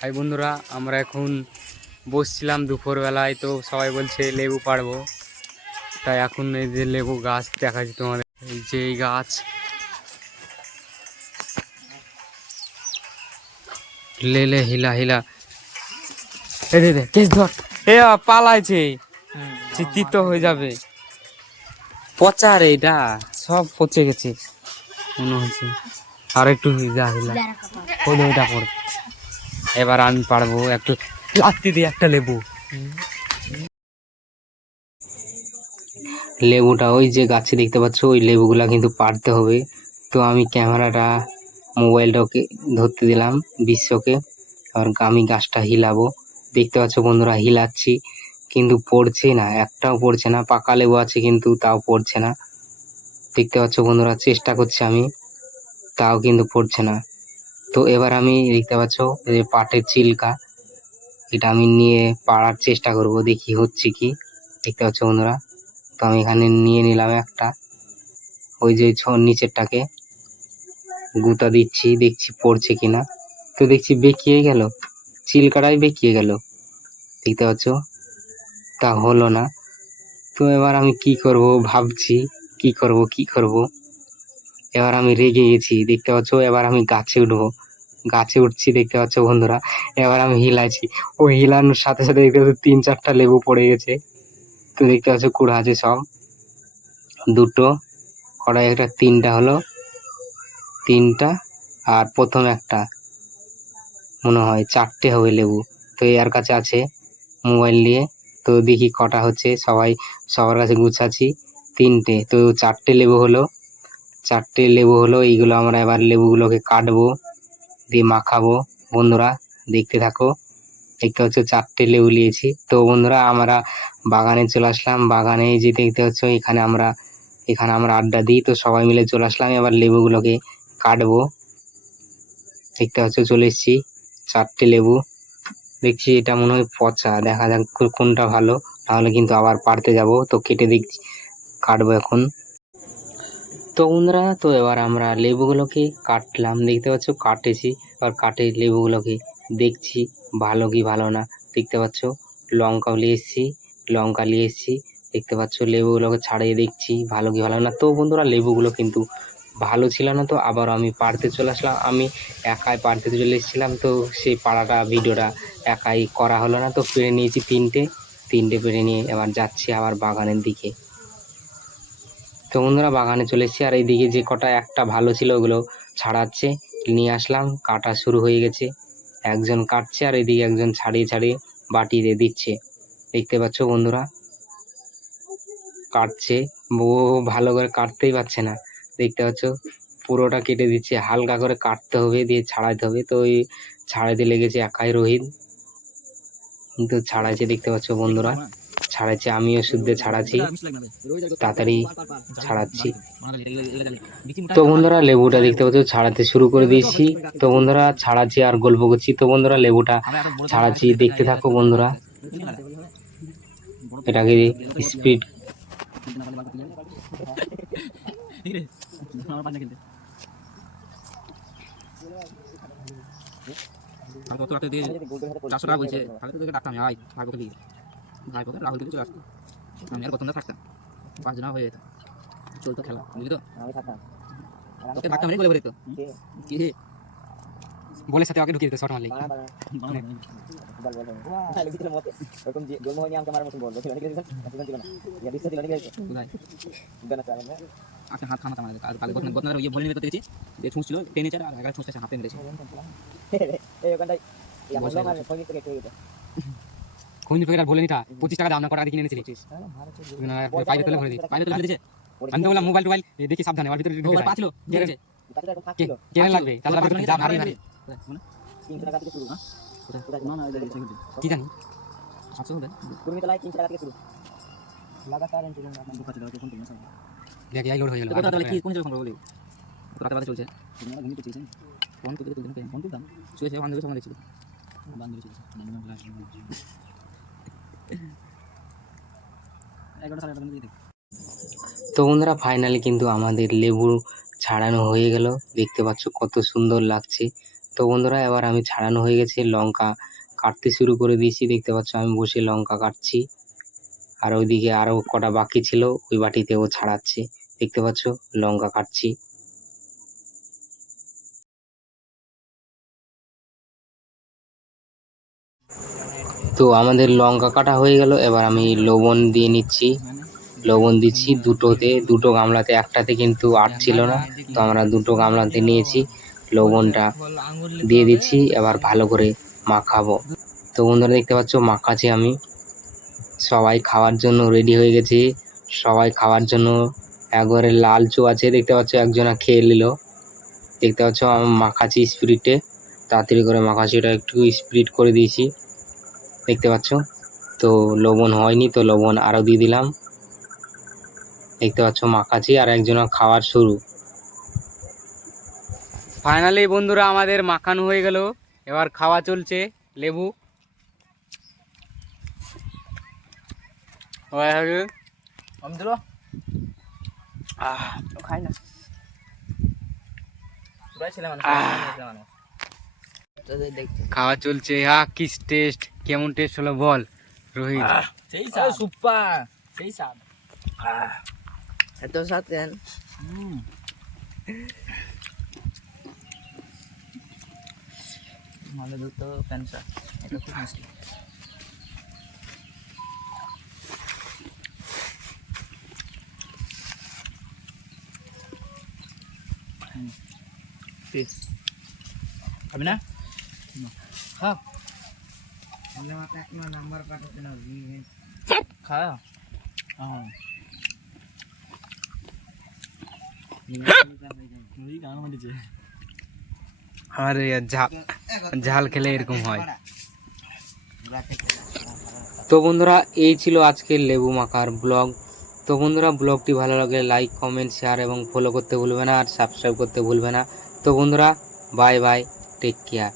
High বন্ধুরা আমরা এখন বসছিলাম দুপুরবেলায় তো সবাই বলছে লেবু পাড়বো। তাই এখন এই যে লেবু গাছ দেখাচ্ছি তোমাদের। এই যে এই গাছ। লেলে হিলা হিলা। এ দে দে কেস ধর। এ পালাইছে। চিত্তিত হয়ে যাবে। পচা রে এটা। সব পচে গেছে। মনে হচ্ছে। আর একটু যা হিলা। ওই ওইটা পড়বে এবার আমি পারব একটু লাত্তি দিয়ে একটা লেবু। লেবুটা ওই যে গাছে দেখতে পাচ্ছ, ওই লেবুগুলা কিন্তু পারতে হবে। তো আমি ক্যামেরাটা, মোবাইলটাকে ধরতে দিলাম বিশ্বকে। আর আমি গাছটা হিলাবো। দেখতে পাচ্ছ বন্ধুরা, হিলাচ্ছি। কিন্তু পড়ছে না, একটাও পড়ছে না, পাকা লেবু আছে কিন্তু তাও পড়ছে না। দেখতে পাচ্ছ বন্ধুরা, চেষ্টা করছি আমি, তাও কিন্তু পড়ছে না। তো এবার আমি দেখতে পাচ্ছ যে পাটের চিল্কা এটা আমি নিয়ে পাড়ার চেষ্টা করব, দেখি হচ্ছে কি। দেখতে পাচ্ছ বন্ধুরা? তো আমি এখানে নিয়ে নিলাম একটা। ওই যে ছ- নিচেরটাকে গুতা দিচ্ছি, দেখছি পড়ছে কিনা। তো দেখছি বেঁকিয়ে গেল চিল্কাটাই বেঁকিয়ে গেল। দেখতে পাচ্ছ? তা হলো না। তো এবার আমি কি করব ভাবছি, কি করব কি করব? এবার আমি রেগে গেছি, দেখতে পাচ্ছ? এবার আমি গাছে উঠবো। গাছে উঠছি, দেখতে পাচ্ছ বন্ধুরা। এবার আমি হিলাইছি ও হিলানোর সাথে সাথে দেখতে পাচ্ছ তিন চারটা লেবু পড়ে গেছে। তো দেখতে পাচ্ছ কুড়া আছে সব। দুটো কড়াই একটা তিনটা হলো, তিনটা, আর প্রথম একটা, মনে হয় চারটে হবে লেবু। তো এর কাছে আছে মোবাইল নিয়ে। তো দেখি কটা হচ্ছে, সবাই, সবার কাছে গুছাচ্ছি। তিনটে, তো চারটে লেবু হলো। চারটে লেবু হলো, এইগুলো আমরা এবার লেবুগুলোকে কাটবো। দিয়ে মাখাবো বন্ধুরা, দেখতে থাকো। দেখতে হচ্ছে চারটে লেবু নিয়েছি। তো বন্ধুরা, আমরা বাগানে চলে আসলাম। বাগানে যে দেখতে হচ্ছে এখানে আমরা এখানে আমরা আড্ডা দিই। তো সবাই মিলে চলে আসলাম। এবার লেবুগুলোকে কাটবো। দেখতে হচ্ছে চলে এসেছি। চারটে লেবু। দেখছি এটা মনে হয় পচা। দেখা যাক কোনটা ভালো। তাহলে কিন্তু আবার পারতে যাব। তো কেটে দেখছি, কাটবো এখন। তো বন্ধুরা, তো এবার আমরা লেবুগুলোকে কাটলাম। দেখতে পাচ্ছ, কাটেছি। এবার কাটে লেবুগুলোকে। দেখছি, ভালো কি ভালো না। দেখতে পাচ্ছ, লঙ্কাও নিয়ে এসেছি, লঙ্কা নিয়ে এসেছি। দেখতে পাচ্ছ, লেবুগুলোকে ছাড়িয়ে দেখছি, ভালো কি ভালো না। তো বন্ধুরা, লেবুগুলো কিন্তু ভালো ছিল না তো, আবার আমি পাড়তে চলে আসলাম। আমি একাই পাড়তে চলে এসেছিলাম, তো সেই পাড়াটা, ভিডিওটা একাই করা হলো না। তো পেরে নিয়েছি তিনটে তিনটে পেরে নিয়ে এবার যাচ্ছি আবার বাগানের দিকে। তো বন্ধুরা বাগানে চলে এসেছি, আর এইদিকে যে কটা একটা ভালো ছিল ওগুলো ছাড়াচ্ছে, নিয়ে আসলাম, কাটা শুরু হয়ে গেছে। একজন কাটছে আর এদিকে একজন ছাড়িয়ে ছাড়িয়ে বাটিতে দিচ্ছে। দেখতে পাচ্ছ বন্ধুরা? কাটছে, ও ভালো করে কাটতেই পারছে না। দেখতে পাচ্ছ, পুরোটা কেটে দিচ্ছে। হালকা করে কাটতে হবে, দিয়ে ছাড়াইতে হবে। তো ওই ছাড়াইতে লেগেছে একাই রোহিত। কিন্তু ছাড়াইছে, দেখতে পাচ্ছ বন্ধুরা। ছাড়াইছে আমিও শুদ্ধে ছাড়াচ্ছি, তাড়াতাড়ি ছাড়াচ্ছি। তো বন্ধুরা, লেবুটা দেখতে পাচ্ছ, ছাড়াতে শুরু করে দিয়েছি। তো বন্ধুরা, ছাড়াচ্ছি আর গল্প করছি। তো বন্ধুরা, লেবুটা ছাড়াচ্ছি, দেখতে থাকো বন্ধুরা। এটাকে স্পিড আমি কত রাতে দিয়ে চারশো টাকা বলছে, তাহলে তো তোকে ডাকতাম ভাই দিয়ে। ভাই কত রাহুল কিন্তু চলে আসতো। আমি আর প্রথমটা থাকতাম। পাঁচ জন হয়ে যেত চলতো খেলা বুঝলি তো? তোকে ডাকতাম রে বলে বলে তো কি? বলের সাথে ওকে ঢুকিয়ে দিতে শর্ট মারলে কোথায়? আচ্ছা হাত খামাতাম আমাদের কাল গতন গতন ইয়ে বলে নিতে দেখেছি যে ছুঁচ ছিল টেনে চার আর এগারো ছুঁচটা হাতে মেরেছে। বলে নিতা পঁচিশ টাকা দাম না কটা কিনে এনেছিলি পাইলে তোলে ভরে দিই তো দিয়েছে আমি তো বললাম মোবাইল টোবাইল দেখি সাবধানে আমার ভিতরে ঢুকে কেন লাগবে তাহলে আমি যা ভারী ভারী ভারী কি জানি সাতশো হবে দেখ এই লোড হয়ে গেল তো তাহলে কি কোন জায়গায় ফোন বলি রাতে বাদে চলছে ফোন তুলতে তুলতে ফোন তুলতাম শুয়েছে বান্ধবী সঙ্গে দেখছিল দিকে তো বন্ধুরা ফাইনালি কিন্তু আমাদের লেবু ছাড়ানো হয়ে গেল। দেখতে পাচ্ছ কত সুন্দর লাগছে। তো বন্ধুরা, এবার আমি ছাড়ানো হয়ে গেছে লঙ্কা কাটতে শুরু করে দিয়েছি। দেখতে পাচ্ছ আমি বসে লঙ্কা কাটছি। আর ওইদিকে আরও কটা বাকি ছিল, ওই বাটিতেও ছাড়াচ্ছে। দেখতে পাচ্ছ, লঙ্কা কাটছি। তো আমাদের লঙ্কা কাটা হয়ে গেল, এবার আমি লবণ দিয়ে নিচ্ছি। লবণ দিচ্ছি দুটোতে, দুটো গামলাতে, একটাতে কিন্তু আট ছিল না, তো আমরা দুটো গামলাতে নিয়েছি। লবণটা দিয়ে দিচ্ছি, এবার ভালো করে মাখাবো। তো বন্ধুরা দেখতে পাচ্ছ মাখাছি আমি। সবাই খাওয়ার জন্য রেডি হয়ে গেছে। সবাই খাওয়ার জন্য একবারে লাল চো আছে, দেখতে পাচ্ছ, একজনা খেয়ে নিল। দেখতে পাচ্ছ, আমি মাখাছি স্পিরিটে তাড়াতাড়ি করে মাখাছি ওটা একটু স্পিরিট করে দিয়েছি। দেখতে পাচ্ছ? তো লবণ হয়নি তো লবণ আরও দিয়ে দিলাম। দেখতে পাচ্ছ মাখাছি আর একজনা খাওয়ার শুরু। ফাইনালি বন্ধুরা আমাদের মাখানো হয়ে গেল। এবার খাওয়া চলছে লেবু। হয়ে দিল খাই না। তোদের দেখতে। খাওয়া চলছে। হ্যাঁ কিস টেস্ট কেমন টেস্ট হলো বল রোহিত? সেই স্বাদ। সুপার সেই স্বাদ। এত স্বাদ কেন? ভালো দুধ তো ক্যান্সার এটা খুব মিষ্টি খাবি না? খাও নাম্বার পাঠাতে না খা হ্যাঁ। আরে ঝাল ঝাল খেলে এরকম হয়। তো বন্ধুরা এই ছিল আজকের লেবু মাখার ব্লগ। তো বন্ধুরা ব্লগটি ভালো লাগলে লাইক কমেন্ট শেয়ার এবং ফলো করতে ভুলবে না আর সাবস্ক্রাইব করতে ভুলবে না। তো বন্ধুরা বাই বাই টেক কেয়ার